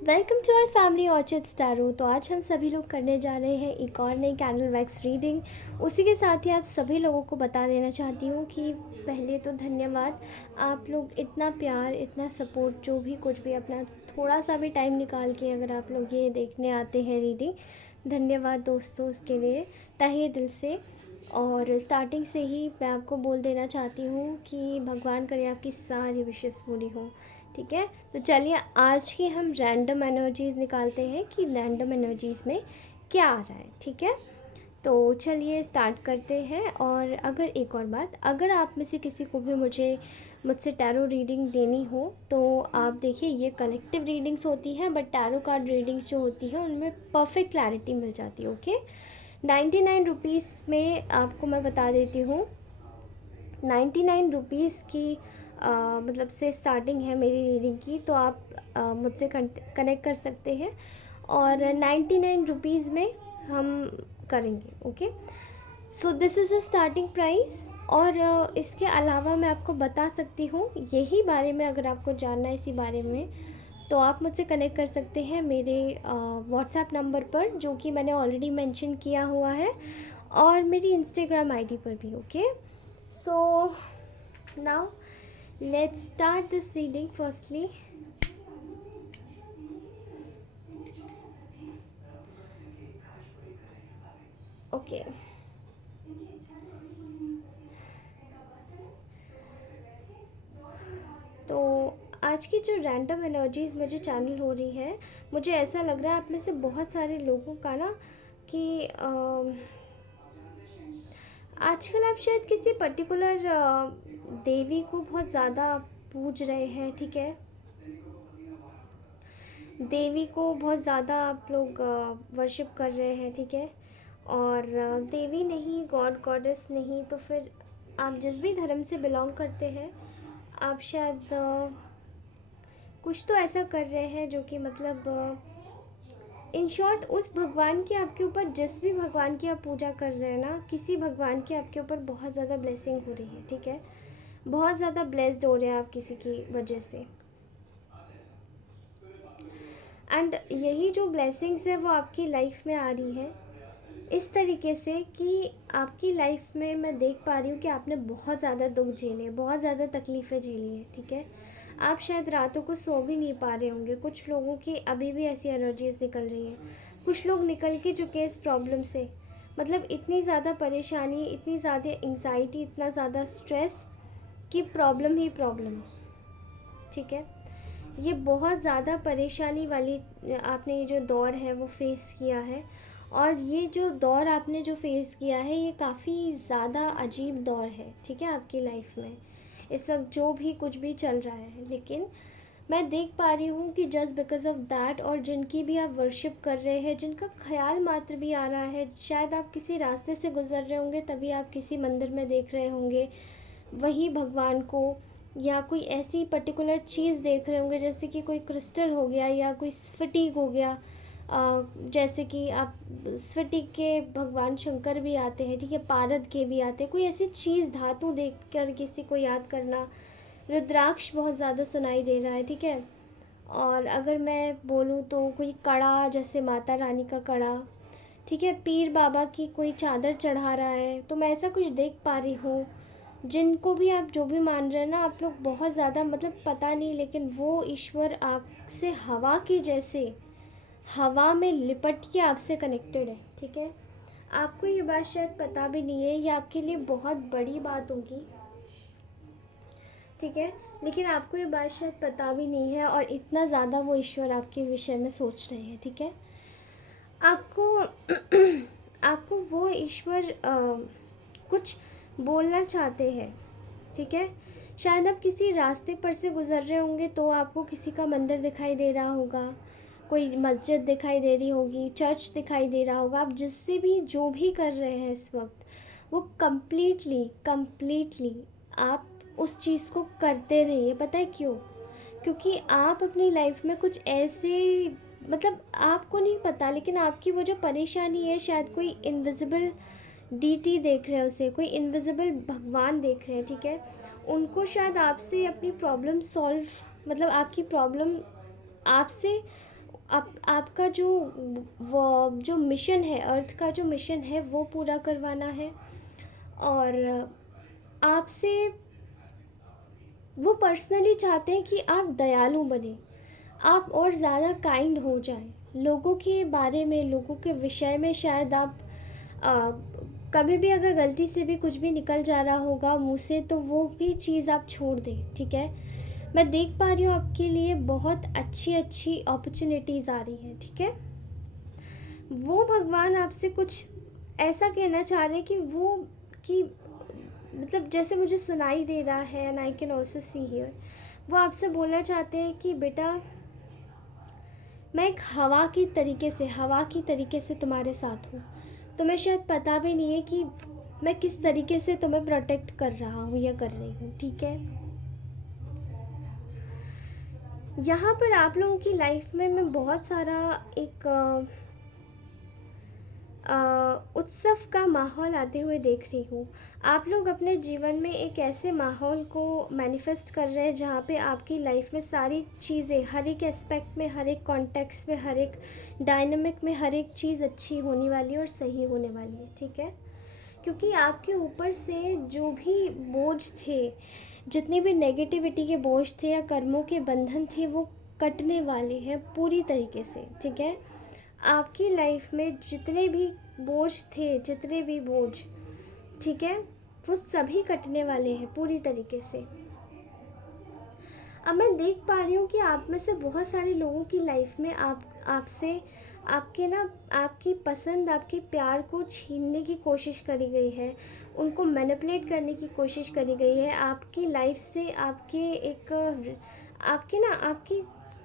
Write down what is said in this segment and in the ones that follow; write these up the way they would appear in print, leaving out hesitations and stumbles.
Welcome to our family orchid स्टारो। तो आज हम सभी लोग करने जा रहे हैं एक और नई कैंडल वैक्स रीडिंग। उसी के साथ ही आप सभी लोगों को बता देना चाहती हूँ कि पहले तो धन्यवाद, आप लोग इतना प्यार, इतना सपोर्ट, जो भी कुछ भी अपना थोड़ा सा भी टाइम निकाल के अगर आप लोग ये देखने आते हैं रीडिंग, धन्यवाद दोस्तों उसके लिए तहे दिल से। और स्टार्टिंग से ही मैं आपको बोल देना चाहती हूँ कि भगवान करे आपकी सारी विशेष पूरी हो। ठीक है, तो चलिए आज की हम रैंडम एनर्जीज़ निकालते हैं कि रैंडम एनर्जीज़ में क्या आ रहा है। ठीक है, तो चलिए स्टार्ट करते हैं। और अगर एक और बात, अगर आप में से किसी को भी मुझसे टैरो रीडिंग देनी हो तो आप देखिए, ये कलेक्टिव रीडिंग्स होती हैं, बट टैरो कार्ड रीडिंग्स जो होती हैं उनमें परफेक्ट क्लैरिटी मिल जाती है। ओके, 99 रुपीज़ में आपको मैं बता देती हूँ, 99 रुपीज़ की मतलब से स्टार्टिंग है मेरी रीडिंग की। तो आप मुझसे कनेक्ट कर सकते हैं और 99 रुपीज़ में हम करेंगे। Okay, so this is a starting price. और इसके अलावा मैं आपको बता सकती हूँ यही बारे में, अगर आपको जानना है इसी बारे में, तो आप मुझसे कनेक्ट कर सकते हैं मेरे व्हाट्सएप नंबर पर, जो कि मैंने ऑलरेडी मेंशन किया हुआ है, और मेरी इंस्टाग्राम आईडी पर भी। Okay, so now let's start this reading firstly. Okay, तो आज की जो रैंडम एनर्जीज मुझे चैनल हो रही है, मुझे ऐसा लग रहा है आप में से बहुत सारे लोगों का ना कि आजकल आप शायद किसी पर्टिकुलर देवी को बहुत ज़्यादा पूज रहे हैं। ठीक है, देवी को बहुत ज़्यादा आप लोग वर्शिप कर रहे हैं। ठीक है, और देवी नहीं, गॉड गॉडेस नहीं, तो फिर आप जिस भी धर्म से बिलोंग करते हैं, आप शायद कुछ तो ऐसा कर रहे हैं जो कि मतलब इन शॉर्ट उस भगवान की आपके ऊपर, जिस भी भगवान की आप पूजा कर रहे हैं ना, किसी भगवान की आपके ऊपर बहुत ज़्यादा ब्लेसिंग हो रही है। ठीक है, बहुत ज़्यादा ब्लेस्ड हो रहे हैं आप किसी की वजह से। एंड यही जो ब्लेसिंग्स है वो आपकी लाइफ में आ रही है इस तरीके से कि आपकी लाइफ में मैं देख पा रही हूँ कि आपने बहुत ज़्यादा दुख झेले, बहुत ज़्यादा तकलीफ़ें झेली हैं। ठीक है, आप शायद रातों को सो भी नहीं पा रहे होंगे। कुछ लोगों की अभी भी ऐसी एनर्जीज निकल रही हैं, कुछ लोग निकल के चुके हैं इस प्रॉब्लम से। मतलब इतनी ज़्यादा परेशानी, इतनी ज़्यादा एंग्जाइटी, इतना ज़्यादा स्ट्रेस कि प्रॉब्लम ही प्रॉब्लम। ठीक है, ये बहुत ज़्यादा परेशानी वाली आपने ये जो दौर है वो फेस किया है। और ये जो दौर आपने जो फेस किया है, ये काफ़ी ज़्यादा अजीब दौर है। ठीक है, आपकी लाइफ में इस वक्त जो भी कुछ भी चल रहा है, लेकिन मैं देख पा रही हूँ कि जस्ट बिकॉज ऑफ दैट, और जिनकी भी आप वर्शिप कर रहे हैं, जिनका ख्याल मात्र भी आ रहा है, शायद आप किसी रास्ते से गुजर रहे होंगे, तभी आप किसी मंदिर में देख रहे होंगे वही भगवान को, या कोई ऐसी पर्टिकुलर चीज़ देख रहे होंगे, जैसे कि कोई क्रिस्टल हो गया या कोई स्फटिक हो गया। जैसे कि आप स्फटिक के भगवान शंकर भी आते हैं। ठीक है, पारद के भी आते हैं। कोई ऐसी चीज़, धातु देख कर किसी को याद करना। रुद्राक्ष बहुत ज़्यादा सुनाई दे रहा है। ठीक है, और अगर मैं बोलूँ तो कोई कड़ा, जैसे माता रानी का कड़ा। ठीक है, पीर बाबा की कोई चादर चढ़ा रहा है, तो मैं ऐसा कुछ देख पा रही हूँ। जिनको भी आप जो भी मान रहे हैं ना, आप लोग बहुत ज़्यादा, मतलब पता नहीं, लेकिन वो ईश्वर आपसे हवा की जैसे, हवा में लिपट के आपसे कनेक्टेड है। ठीक है, आपको ये बात शायद पता भी नहीं है, ये आपके लिए बहुत बड़ी बात होगी। ठीक है, लेकिन आपको ये बात शायद पता भी नहीं है, और इतना ज़्यादा वो ईश्वर आपके विषय में सोच रहे हैं। ठीक है, आपको आपको वो ईश्वर कुछ बोलना चाहते हैं। ठीक है, शायद आप किसी रास्ते पर से गुजर रहे होंगे, तो आपको किसी का मंदिर दिखाई दे रहा होगा, कोई मस्जिद दिखाई दे रही होगी, चर्च दिखाई दे रहा होगा। आप जिससे भी जो भी कर रहे हैं इस वक्त, वो कम्प्लीटली कम्प्लीटली आप उस चीज़ को करते रहिए। पता है क्यों? क्योंकि आप अपनी लाइफ में कुछ ऐसे, मतलब आपको नहीं पता, लेकिन आपकी वो जो परेशानी है, शायद कोई इनविजिबल डीटी देख रहे हैं उसे, कोई इनविजिबल भगवान देख रहे हैं। ठीक है, उनको शायद आपसे अपनी प्रॉब्लम सॉल्व, मतलब आपकी प्रॉब्लम आपसे आपका जो वो जो मिशन है, अर्थ का जो मिशन है वो पूरा करवाना है। और आपसे वो पर्सनली चाहते हैं कि आप दयालु बने, आप और ज़्यादा काइंड हो जाएं लोगों के बारे में, लोगों के विषय में। शायद आप आ, कभी भी अगर गलती से भी कुछ भी निकल जा रहा होगा मुँह से, तो वो भी चीज़ आप छोड़ दें, ठीक है। मैं देख पा रही हूँ आपके लिए बहुत अच्छी अच्छी अपॉर्चुनिटीज़ आ रही हैं, ठीक है। वो भगवान आपसे कुछ ऐसा कहना चाह रहे हैं कि वो, कि मतलब जैसे मुझे सुनाई दे रहा है, and I can also see here, वो आपसे बोलना चाहते हैं कि बेटा, मैं एक हवा की तरीके से तुम्हारे साथ हूँ। तुम्हें शायद पता भी नहीं है कि मैं किस तरीके से तुम्हें प्रोटेक्ट कर रहा हूँ या कर रही हूँ, ठीक है। यहाँ पर आप लोगों की लाइफ में मैं बहुत सारा एक उत्सव का माहौल आते हुए देख रही हूँ। आप लोग अपने जीवन में एक ऐसे माहौल को मैनिफेस्ट कर रहे हैं जहाँ पे आपकी लाइफ में सारी चीज़ें, हर एक एस्पेक्ट में, हर एक कॉन्टेक्स्ट में, हर एक डायनामिक में, हर एक चीज़ अच्छी होने वाली है और सही होने वाली है, ठीक है। क्योंकि आपके ऊपर से जो भी बोझ थे, जितनी भी नेगेटिविटी के बोझ थे या कर्मों के बंधन थे, वो कटने वाले हैं पूरी तरीके से, ठीक है। आपकी लाइफ में जितने भी बोझ थे, जितने भी बोझ, ठीक है, वो सभी कटने वाले हैं पूरी तरीके से। अब मैं देख पा रही हूँ कि आप में से बहुत सारे लोगों की लाइफ में आपसे आपके ना आपकी पसंद, आपके प्यार को छीनने की कोशिश करी गई है, उनको मैनिपुलेट करने की कोशिश करी गई है। आपकी लाइफ से आपकी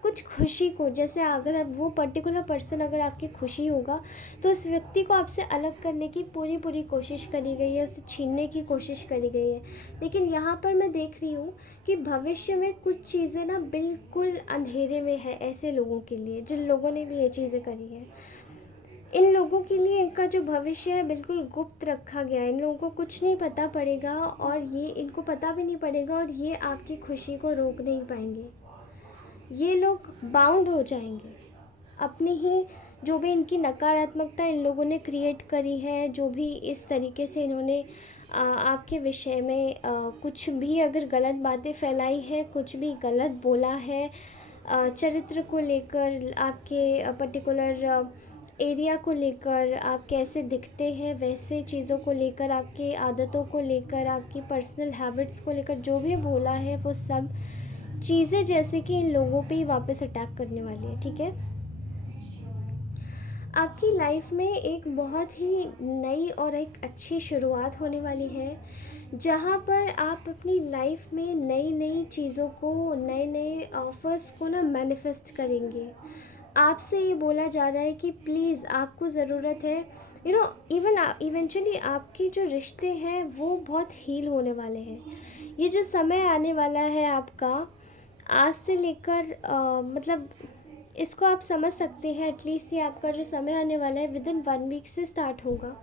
कुछ खुशी को, जैसे अगर आप वो पर्टिकुलर पर्सन अगर आपकी खुशी होगा, तो उस व्यक्ति को आपसे अलग करने की पूरी पूरी कोशिश करी गई है, उसे छीनने की कोशिश करी गई है। लेकिन यहाँ पर मैं देख रही हूँ कि भविष्य में कुछ चीज़ें ना बिल्कुल अंधेरे में है ऐसे लोगों के लिए, जिन लोगों ने भी ये चीज़ें करी है। इन लोगों के लिए इनका जो भविष्य है बिल्कुल गुप्त रखा गया है। इन लोगों को कुछ नहीं पता पड़ेगा, और ये इनको पता भी नहीं पड़ेगा, और ये आपकी खुशी को रोक नहीं पाएंगे। ये लोग बाउंड हो जाएंगे अपनी ही, जो भी इनकी नकारात्मकता इन लोगों ने क्रिएट करी है, जो भी इस तरीके से इन्होंने आपके विषय में कुछ भी अगर गलत बातें फैलाई है, कुछ भी गलत बोला है, चरित्र को लेकर, आपके पर्टिकुलर एरिया को लेकर, आप कैसे दिखते हैं वैसे चीज़ों को लेकर, आपकी आदतों को लेकर, आपकी पर्सनल हैबिट्स को लेकर जो भी बोला है, वो सब चीज़ें जैसे कि इन लोगों पे ही वापस अटैक करने वाली है, ठीक है। आपकी लाइफ में एक बहुत ही नई और एक अच्छी शुरुआत होने वाली है, जहाँ पर आप अपनी लाइफ में नई नई चीज़ों को, नए नए ऑफ़र्स को ना मैनिफेस्ट करेंगे। आपसे ये बोला जा रहा है कि प्लीज़ आपको ज़रूरत है, इवन इवेंचुअली आपके जो रिश्ते हैं वो बहुत हील होने वाले हैं। ये जो समय आने वाला है आपका, आज से लेकर मतलब इसको आप समझ सकते हैं, एटलीस्ट ये आपका जो समय आने वाला है विद इन 1 वीक से स्टार्ट होगा।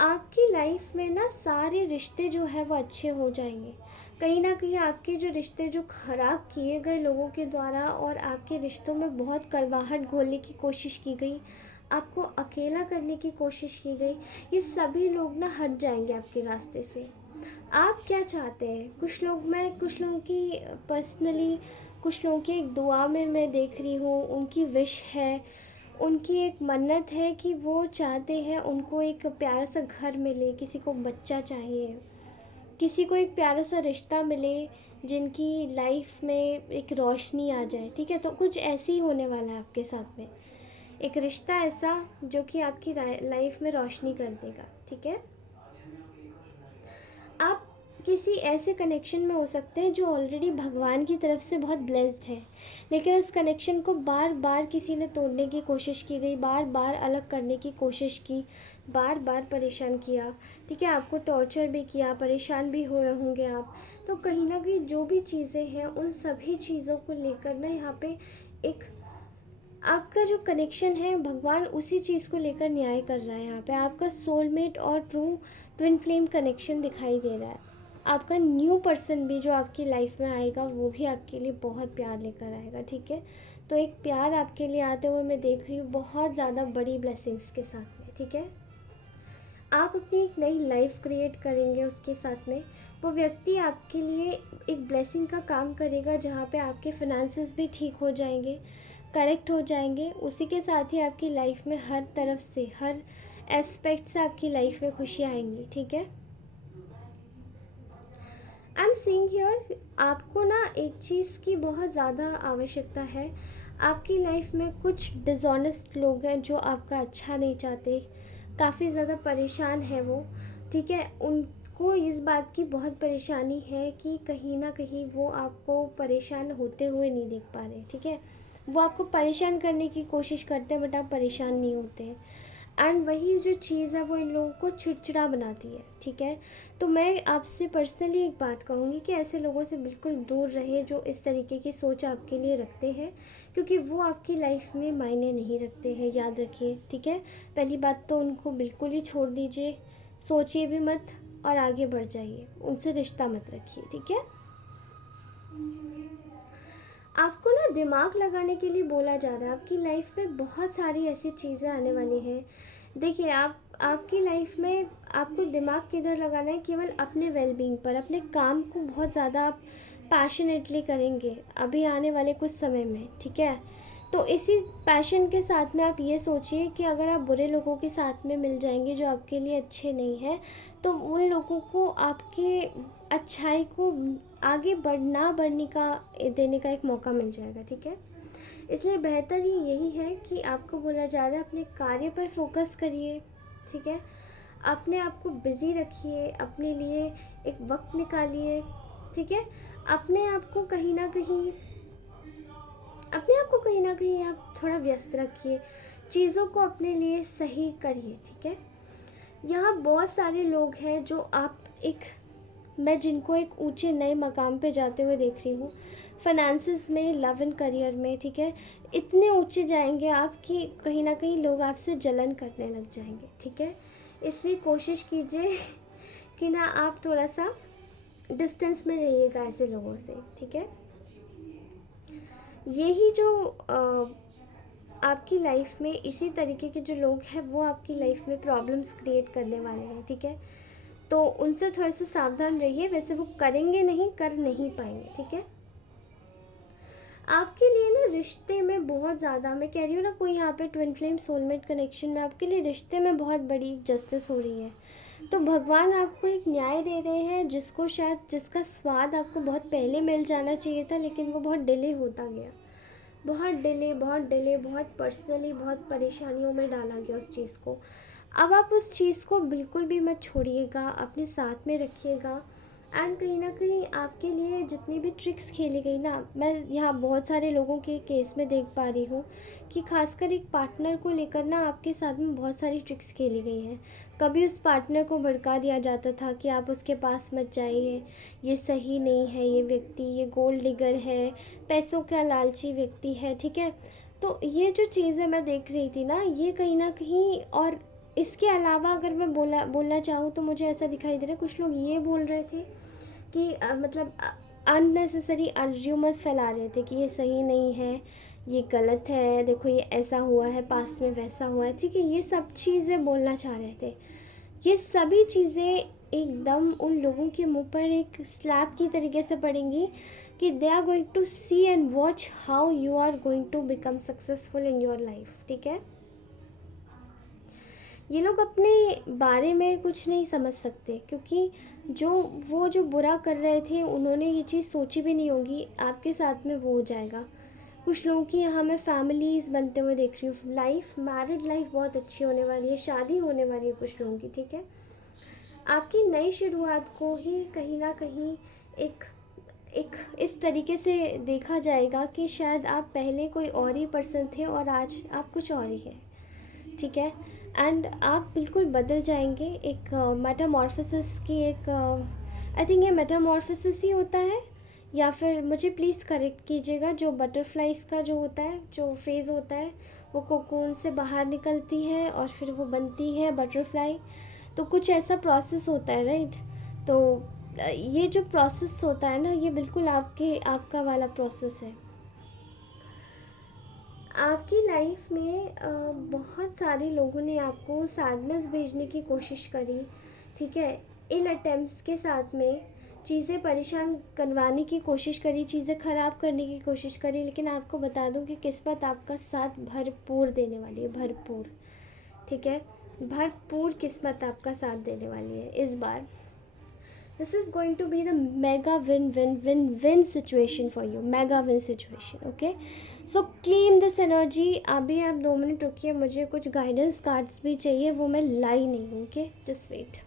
आपकी लाइफ में ना सारे रिश्ते जो है वो अच्छे हो जाएंगे। कहीं ना कहीं आपके जो रिश्ते जो ख़राब किए गए लोगों के द्वारा, और आपके रिश्तों में बहुत कड़वाहट घोलने की कोशिश की गई, आपको अकेला करने की कोशिश की गई, ये सभी लोग ना हट जाएंगे आपके रास्ते से। आप क्या चाहते हैं? कुछ लोगों की पर्सनली, कुछ लोगों की एक दुआ में मैं देख रही हूँ, उनकी विश है, उनकी एक मन्नत है कि वो चाहते हैं उनको एक प्यारा सा घर मिले, किसी को बच्चा चाहिए, किसी को एक प्यारा सा रिश्ता मिले, जिनकी लाइफ में एक रोशनी आ जाए, ठीक है। तो कुछ ऐसे ही होने वाला है आपके साथ में, एक रिश्ता ऐसा जो कि आपकी लाइफ में रोशनी कर देगा, ठीक है। आप किसी ऐसे कनेक्शन में हो सकते हैं जो ऑलरेडी भगवान की तरफ से बहुत ब्लेस्ड है, लेकिन उस कनेक्शन को बार बार किसी ने तोड़ने की कोशिश की गई, बार बार अलग करने की कोशिश की, बार बार परेशान किया, ठीक है। आपको टॉर्चर भी किया, परेशान भी हुए होंगे आप। तो कहीं ना कहीं जो भी चीज़ें हैं, उन सभी चीज़ों को लेकर ना यहाँ पे एक आपका जो कनेक्शन है, भगवान उसी चीज़ को लेकर न्याय कर रहा है। यहाँ पे आपका सोलमेट और ट्रू ट्विन फ्लेम कनेक्शन दिखाई दे रहा है। आपका न्यू पर्सन भी जो आपकी लाइफ में आएगा, वो भी आपके लिए बहुत प्यार लेकर आएगा, ठीक है। तो एक प्यार आपके लिए आते हुए मैं देख रही हूँ, बहुत ज़्यादा बड़ी ब्लेसिंग्स के साथ में, ठीक है। आप अपनी एक नई लाइफ क्रिएट करेंगे उसके साथ में। वो व्यक्ति आपके लिए एक ब्लेसिंग का काम करेगा, जहाँ पे आपके फिनेंसेस भी ठीक हो जाएंगे, करेक्ट हो जाएंगे। उसी के साथ ही आपकी लाइफ में हर तरफ से, हर एस्पेक्ट से आपकी लाइफ में खुशियाँ आएंगी, ठीक है। आई एम सीइंग हियर, आपको ना एक चीज़ की बहुत ज़्यादा आवश्यकता है। आपकी लाइफ में कुछ डिज़ॉनेस्ट लोग हैं जो आपका अच्छा नहीं चाहते, काफ़ी ज़्यादा परेशान है वो, ठीक है। उनको इस बात की बहुत परेशानी है कि कहीं ना कहीं वो आपको परेशान होते हुए नहीं देख पा रहे, ठीक है। वो आपको परेशान करने की कोशिश करते हैं, बट आप परेशान नहीं होते हैं। एंड वही जो चीज़ है वो इन लोगों को चिड़चिड़ा बनाती है, ठीक है। तो मैं आपसे पर्सनली एक बात कहूँगी कि ऐसे लोगों से बिल्कुल दूर रहें जो इस तरीके की सोच आपके लिए रखते हैं, क्योंकि वो आपकी लाइफ में मायने नहीं रखते हैं, याद रखिए, ठीक है। पहली बात तो उनको बिल्कुल ही छोड़ दीजिए, सोचिए भी मत और आगे बढ़ जाइए, उनसे रिश्ता मत रखिए, ठीक है। आपको ना दिमाग लगाने के लिए बोला जा रहा है, आपकी लाइफ में बहुत सारी ऐसी चीज़ें आने वाली हैं। देखिए, आपकी लाइफ में आपको दिमाग किधर लगाना है, केवल अपने वेलबींग पर। अपने काम को बहुत ज़्यादा आप पैशनेटली करेंगे अभी आने वाले कुछ समय में, ठीक है। तो इसी पैशन के साथ में आप ये सोचिए कि अगर आप बुरे लोगों के साथ में मिल जाएंगे जो आपके लिए अच्छे नहीं हैं, तो उन लोगों को आपके अच्छाई को आगे बढ़ने का देने का एक मौका मिल जाएगा, ठीक है। इसलिए बेहतर ही यही है कि आपको बोला जा रहा है अपने कार्य पर फोकस करिए, ठीक है। अपने आप को बिज़ी रखिए, अपने लिए एक वक्त निकालिए, ठीक है। अपने आप को कहीं ना कहीं अपने आप को कहीं ना कहीं आप थोड़ा व्यस्त रखिए, चीज़ों को अपने लिए सही करिए, ठीक है। यहाँ बहुत सारे लोग हैं जो मैं जिनको एक ऊंचे नए मकाम पे जाते हुए देख रही हूँ, फाइनेंसिस में, लव एंड करियर में, ठीक है। इतने ऊंचे जाएंगे आप कि कहीं ना कहीं लोग आपसे जलन करने लग जाएंगे, ठीक है। इसलिए कोशिश कीजिए कि ना आप थोड़ा सा डिस्टेंस में रहिएगा ऐसे लोगों से, ठीक है। यही जो आपकी लाइफ में इसी तरीके के जो लोग हैं वो आपकी लाइफ में प्रॉब्लम्स क्रिएट करने वाले हैं, ठीक है। तो उनसे थोड़ा सा सावधान रहिए, वैसे वो करेंगे नहीं, कर नहीं पाएंगे, ठीक है। आपके लिए ना रिश्ते में बहुत ज़्यादा, मैं कह रही हूँ ना, कोई यहाँ पे ट्विन फ्लेम सोलमेट कनेक्शन में आपके लिए रिश्ते में बहुत बड़ी जस्टिस हो रही है। तो भगवान आपको एक न्याय दे रहे हैं जिसका स्वाद आपको बहुत पहले मिल जाना चाहिए था, लेकिन वो बहुत डिले होता गया, बहुत पर्सनली बहुत परेशानियों में डाला गया उस चीज़ को। अब आप उस चीज़ को बिल्कुल भी मत छोड़िएगा, अपने साथ में रखिएगा। एंड कहीं ना कहीं आपके लिए जितनी भी ट्रिक्स खेली गई ना, मैं यहाँ बहुत सारे लोगों के केस में देख पा रही हूँ कि खासकर एक पार्टनर को लेकर ना आपके साथ में बहुत सारी ट्रिक्स खेली गई हैं। कभी उस पार्टनर को भड़का दिया जाता था कि आप उसके पास मत जाइए, ये सही नहीं है, ये व्यक्ति ये गोल्ड डिगर है, पैसों का लालची व्यक्ति है, ठीक है। तो ये जो चीज़ें मैं देख रही थी ना, ये कहीं ना कहीं, और इसके अलावा अगर मैं बोलना चाहूँ तो मुझे ऐसा दिखाई दे रहा है, कुछ लोग ये बोल रहे थे कि मतलब अननेसेसरी र्यूमर्स फैला रहे थे कि ये सही नहीं है, ये गलत है, देखो ये ऐसा हुआ है, पास्ट में वैसा हुआ है, ठीक है। ये सब चीज़ें बोलना चाह रहे थे। ये सभी चीज़ें एकदम उन लोगों के मुंह पर एक स्लैप की तरीके से पड़ेंगी कि they are going to see and watch how you are going to become successful in your life, ठीक है। ये लोग अपने बारे में कुछ नहीं समझ सकते, क्योंकि वो जो बुरा कर रहे थे उन्होंने ये चीज़ सोची भी नहीं होगी आपके साथ में वो हो जाएगा। कुछ लोगों की यहाँ मैं फैमिलीज़ बनते हुए देख रही हूँ, मैरिड लाइफ बहुत अच्छी होने वाली है, शादी होने वाली है कुछ लोगों की, ठीक है। आपकी नई शुरुआत को ही कहीं ना कहीं एक एक इस तरीके से देखा जाएगा कि शायद आप पहले कोई और ही पर्सन थे और आज आप कुछ और ही हैं, ठीक है। एंड आप बिल्कुल बदल जाएंगे, एक मेटामॉर्फोसिस की एक आई थिंक ये मेटामॉर्फोसिस ही होता है, या फिर मुझे प्लीज़ करेक्ट कीजिएगा, जो बटरफ्लाइज का जो होता है, जो फेज़ होता है, वो कोकून से बाहर निकलती है और फिर वो बनती है बटरफ्लाई। तो कुछ ऐसा प्रोसेस होता है, राइट। तो ये जो प्रोसेस होता है ना, ये बिल्कुल आपका वाला प्रोसेस है। आपकी लाइफ में बहुत सारे लोगों ने आपको सैडनेस भेजने की कोशिश करी, ठीक है, इन अटेम्प्ट्स के साथ में चीज़ें परेशान करवाने की कोशिश करी, चीज़ें ख़राब करने की कोशिश करी, लेकिन आपको बता दूं कि किस्मत आपका साथ भरपूर देने वाली है, भरपूर, ठीक है, भरपूर किस्मत आपका साथ देने वाली है इस बार। This is going to be the mega win situation for you, mega win situation, okay? So claim this energy. अभी आप 2 मिनट रुकिए, मुझे कुछ गाइडेंस कार्ड्स भी चाहिए, वो मैं लाई नहीं हूँ, ओके, जस्ट वेट।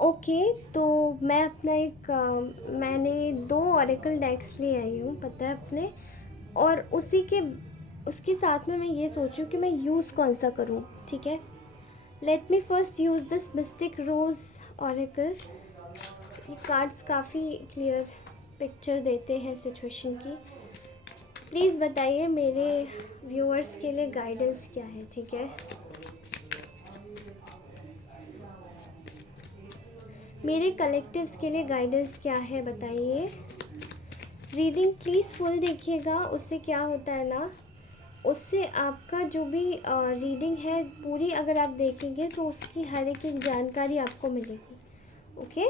ओके, तो मैं अपना मैंने 2 ऑरेकल डेक्स ले आई हूँ, पता है अपने, और उसके साथ में मैं ये सोचूं कि मैं यूज़ कौन सा करूँ, ठीक है। Let me first use this mystic rose oracle. ये कार्ड्स काफ़ी क्लियर पिक्चर देते हैं सिचुएशन की। प्लीज़ बताइए मेरे व्यूअर्स के लिए गाइडेंस क्या है, ठीक है। मेरे कलेक्टिव्स के लिए गाइडेंस क्या है बताइए। रीडिंग प्लीज़ फुल देखिएगा, उससे क्या होता है ना, उससे आपका जो भी रीडिंग है पूरी अगर आप देखेंगे तो उसकी हर एक जानकारी आपको मिलेगी, ओके।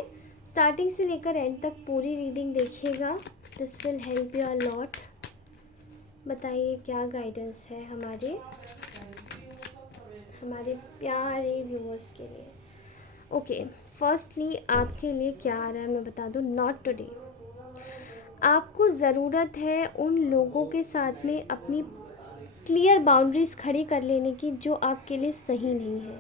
स्टार्टिंग से लेकर एंड तक पूरी रीडिंग देखिएगा, this will help you a lot. बताइए क्या गाइडेंस है हमारे प्यारे व्यूअर्स के लिए। ओके, फर्स्टली आपके लिए क्या आ रहा है मैं बता दूँ। Not today. आपको ज़रूरत है उन लोगों के साथ में अपनी क्लियर बाउंड्रीज़ खड़ी कर लेने की जो आपके लिए सही नहीं है,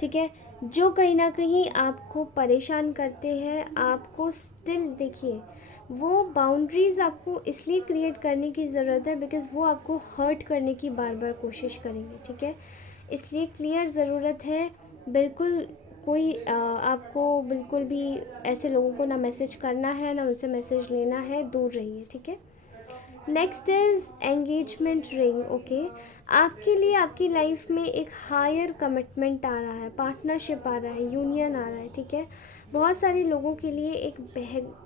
ठीक है, जो कहीं ना कहीं आपको परेशान करते हैं। आपको स्टिल देखिए, वो बाउंड्रीज़ आपको इसलिए क्रिएट करने की ज़रूरत है बिकॉज़ वो आपको हर्ट करने की बार बार कोशिश करेंगे, ठीक है। इसलिए क्लियर ज़रूरत है, बिल्कुल कोई आपको बिल्कुल भी ऐसे लोगों को ना मैसेज करना है ना उनसे मैसेज लेना है, दूर रहिए, ठीक है। Next is engagement ring, okay. आपके लिए आपकी लाइफ में एक हायर कमिटमेंट आ रहा है, पार्टनरशिप आ रहा है, यूनियन आ रहा है, ठीक है। बहुत सारे लोगों के लिए एक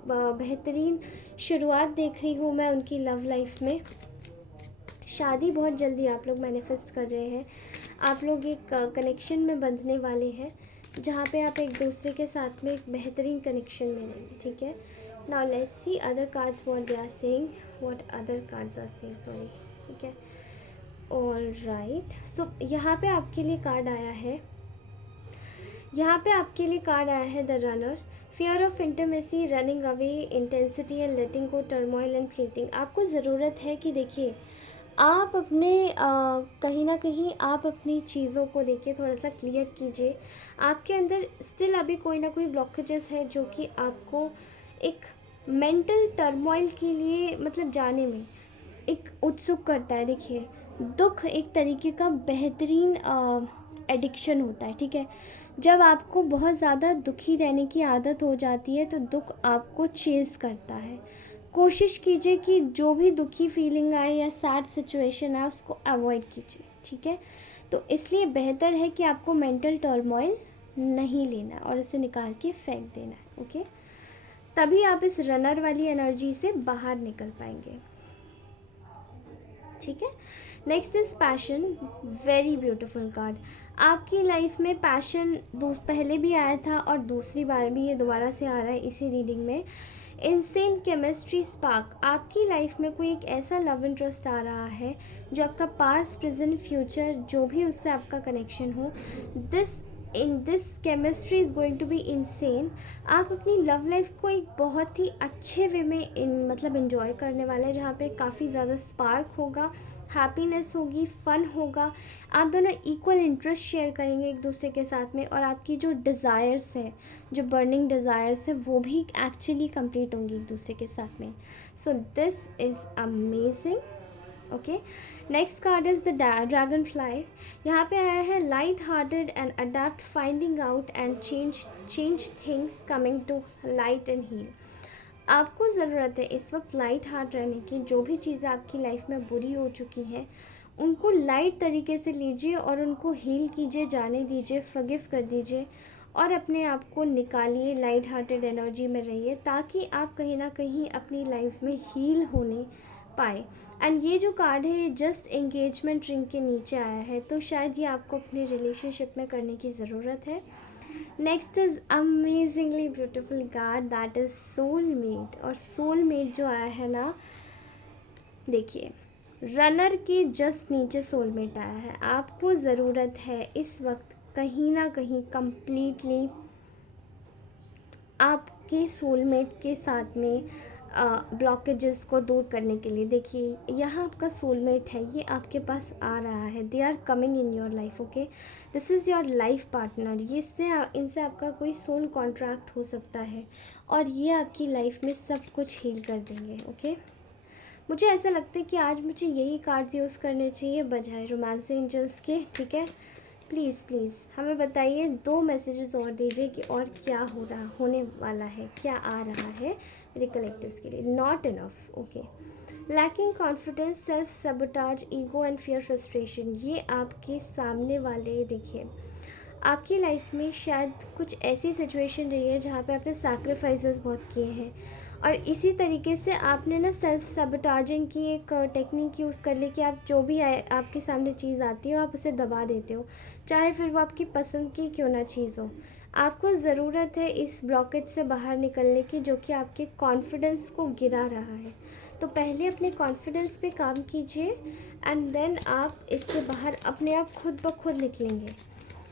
बेहतरीन शुरुआत देख रही हूँ मैं उनकी लव लाइफ में। शादी बहुत जल्दी आप लोग मैनिफेस्ट कर रहे हैं, आप लोग एक कनेक्शन में बंधने वाले हैं जहाँ पे आप एक दूसरे के साथ में एक बेहतरीन कनेक्शन में रहेंगे, ठीक है। Now let's see other cards what they are saying, what other cards are saying, sorry, ठीक है। ऑल राइट, सो यहाँ पे आपके लिए कार्ड आया है, यहाँ पे आपके लिए कार्ड आया है the runner. Fear of intimacy, running away, intensity and letting go, turmoil and fleeting. आपको ज़रूरत है कि देखिए आप अपने कहीं ना कहीं आप अपनी चीज़ों को देखिए, थोड़ा सा क्लियर कीजिए। आपके अंदर स्टिल अभी कोई ना कोई ब्लॉकेजेस है जो कि आपको एक मेंटल टर्मोइल के लिए मतलब जाने में एक उत्सुक करता है। देखिए, दुख एक तरीके का बेहतरीन एडिक्शन होता है, ठीक है। जब आपको बहुत ज़्यादा दुखी रहने की आदत हो जाती है तो दुख आपको चेज़ करता है। कोशिश कीजिए कि जो भी दुखी फीलिंग आए या सैड सिचुएशन आए उसको अवॉइड कीजिए, ठीक है। तो इसलिए बेहतर है कि आपको मेंटल टर्मोइल नहीं लेना है और इसे निकाल के फेंक देना है, ओके। तभी आप इस रनर वाली एनर्जी से बाहर निकल पाएंगे, ठीक है। Next is passion, very beautiful card. आपकी लाइफ में पैशन पहले भी आया था और दूसरी बार भी ये दोबारा से आ रहा है इसी रीडिंग में। इनसेन केमिस्ट्री स्पार्क, आपकी लाइफ में कोई एक ऐसा लव इंटरेस्ट आ रहा है जो आपका पास्ट प्रेजेंट फ्यूचर जो भी उससे आपका कनेक्शन हो, this chemistry is going to be insane. आप अपनी लव लाइफ को एक बहुत ही अच्छे वे में मतलब इन्जॉय करने वाले हैं, जहाँ पे काफ़ी ज़्यादा स्पार्क होगा, हैप्पीनेस होगी, फ़न होगा। आप दोनों इक्वल इंटरेस्ट शेयर करेंगे एक दूसरे के साथ में, और आपकी जो डिज़ायर्स है, जो बर्निंग डिज़ायर्स है, वो भी एक्चुअली कंप्लीट होंगी एक दूसरे के साथ में। So this is amazing, okay. Next card is the dragonfly. यहाँ पे आया है light hearted and adept, finding out and change things, coming to light and heal. आपको ज़रूरत है इस वक्त लाइट हार्ट रहने की। जो भी चीज़ें आपकी लाइफ में बुरी हो चुकी हैं उनको लाइट तरीके से लीजिए और उनको हील कीजिए, जाने दीजिए, फॉरगिव कर दीजिए और अपने आप को निकालिए, लाइट हार्टेड एनर्जी में रहिए, ताकि आप कहीं ना कहीं अपनी लाइफ में हील होने पाए। एंड ये जो कार्ड है जस्ट एंगेजमेंट रिंग के नीचे आया है, तो शायद ये आपको अपने रिलेशनशिप में करने की ज़रूरत है। Next is amazingly beautiful card, that is soulmate. और सोलमेट जो आया है ना, देखिए रनर के जस्ट नीचे सोलमेट आया है। आपको ज़रूरत है इस वक्त कहीं ना कहीं कंप्लीटली आपके सोलमेट के साथ में ब्लॉकेजेस को दूर करने के लिए। देखिए यहाँ आपका सोलमेट है, ये आपके पास आ रहा है, they are coming in your life. Okay, this is your life partner. ये इनसे आपका कोई सोल कॉन्ट्रैक्ट हो सकता है और ये आपकी लाइफ में सब कुछ हील कर देंगे। ओके, मुझे ऐसा लगता है कि आज मुझे यही कार्ड्स यूज़ करने चाहिए बजाय रोमांस एंजल्स के। ठीक है, प्लीज़ प्लीज़ हमें बताइए, 2 मैसेजेस और दीजिए कि और क्या होने वाला है, क्या आ रहा है मेरे कलेक्टिव्स के लिए। Not enough. Okay, lacking confidence, self sabotage, ego and fear, frustration. ये आपके सामने वाले, देखिए आपकी लाइफ में शायद कुछ ऐसी सिचुएशन रही है जहाँ पे आपने सैक्रिफाइसेस बहुत किए हैं और इसी तरीके से आपने ना सेल्फ सबोटाजिंग की एक टेक्निक यूज़ कर ली कि आप जो भी आपके सामने चीज़ आती हो आप उसे दबा देते हो, चाहे फिर वो आपकी पसंद की क्यों ना चीज़ हो। आपको ज़रूरत है इस ब्लॉकेज से बाहर निकलने की जो कि आपके कॉन्फिडेंस को गिरा रहा है। तो पहले अपने कॉन्फिडेंस पे काम कीजिए एंड देन आप इससे बाहर अपने आप खुद ब खुद निकलेंगे,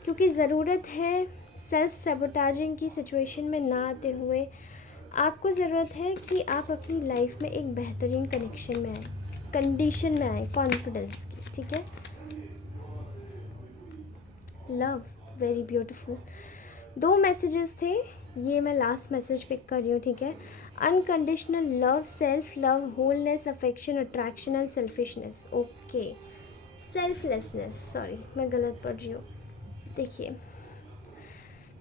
क्योंकि ज़रूरत है सेल्फ सबोटाजिंग की सिचुएशन में ना आते हुए आपको ज़रूरत है कि आप अपनी लाइफ में एक बेहतरीन कनेक्शन में आए, कंडीशन में आए कॉन्फिडेंस की। ठीक है, लव, वेरी ब्यूटीफुल। 2 मैसेजेस थे, ये मैं लास्ट मैसेज पिक कर रही हूँ। ठीक है, unconditional love, self love, wholeness, affection, attraction and selfishness. Okay, selflessness, sorry मैं गलत पढ़ रही हूँ। देखिए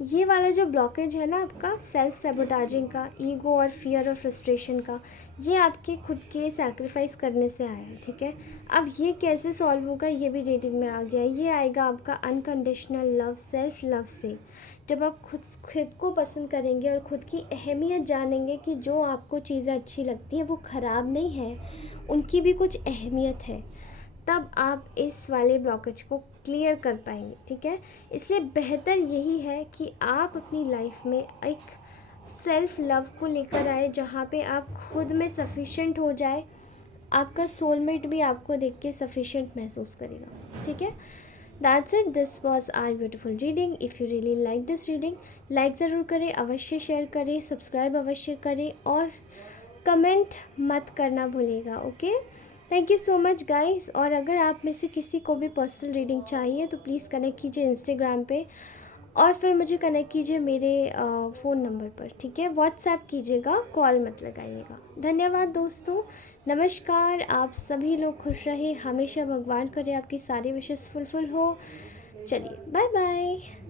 ये वाला जो ब्लॉकेज है ना आपका सेल्फ सैबोटाजिंग का, ईगो और फियर और फ्रस्ट्रेशन का, ये आपके खुद के सैक्रिफाइस करने से आया है। ठीक है, अब ये कैसे सॉल्व होगा ये भी रीडिंग में आ गया। ये आएगा आपका अनकंडीशनल लव, सेल्फ लव से। जब आप खुद को पसंद करेंगे और ख़ुद की अहमियत जानेंगे कि जो आपको चीज़ें अच्छी लगती हैं वो ख़राब नहीं है, उनकी भी कुछ अहमियत है, तब आप इस वाले ब्लॉकेज को क्लियर कर पाएंगे। ठीक है, इसलिए बेहतर यही है कि आप अपनी लाइफ में एक सेल्फ लव को लेकर आए जहाँ पे आप खुद में सफिशेंट हो जाए, आपका सोलमेट भी आपको देख के सफिशेंट महसूस करेगा। ठीक है, that's it, this was our beautiful reading. If you really like this reading, like ज़रूर करें, अवश्य शेयर करें, सब्सक्राइब अवश्य करें और कमेंट मत करना भूलिएगा। Okay, thank you so much guys. और अगर आप में से किसी को भी पर्सनल रीडिंग चाहिए तो प्लीज़ कनेक्ट कीजिए इंस्टाग्राम पे और फिर मुझे कनेक्ट कीजिए मेरे फ़ोन नंबर पर। ठीक है, व्हाट्सएप कीजिएगा, कॉल मत लगाइएगा। धन्यवाद दोस्तों, नमस्कार। आप सभी लोग खुश रहे, हमेशा भगवान करे आपकी सारी विशेष फुलफिल हो। चलिए, बाय बाय।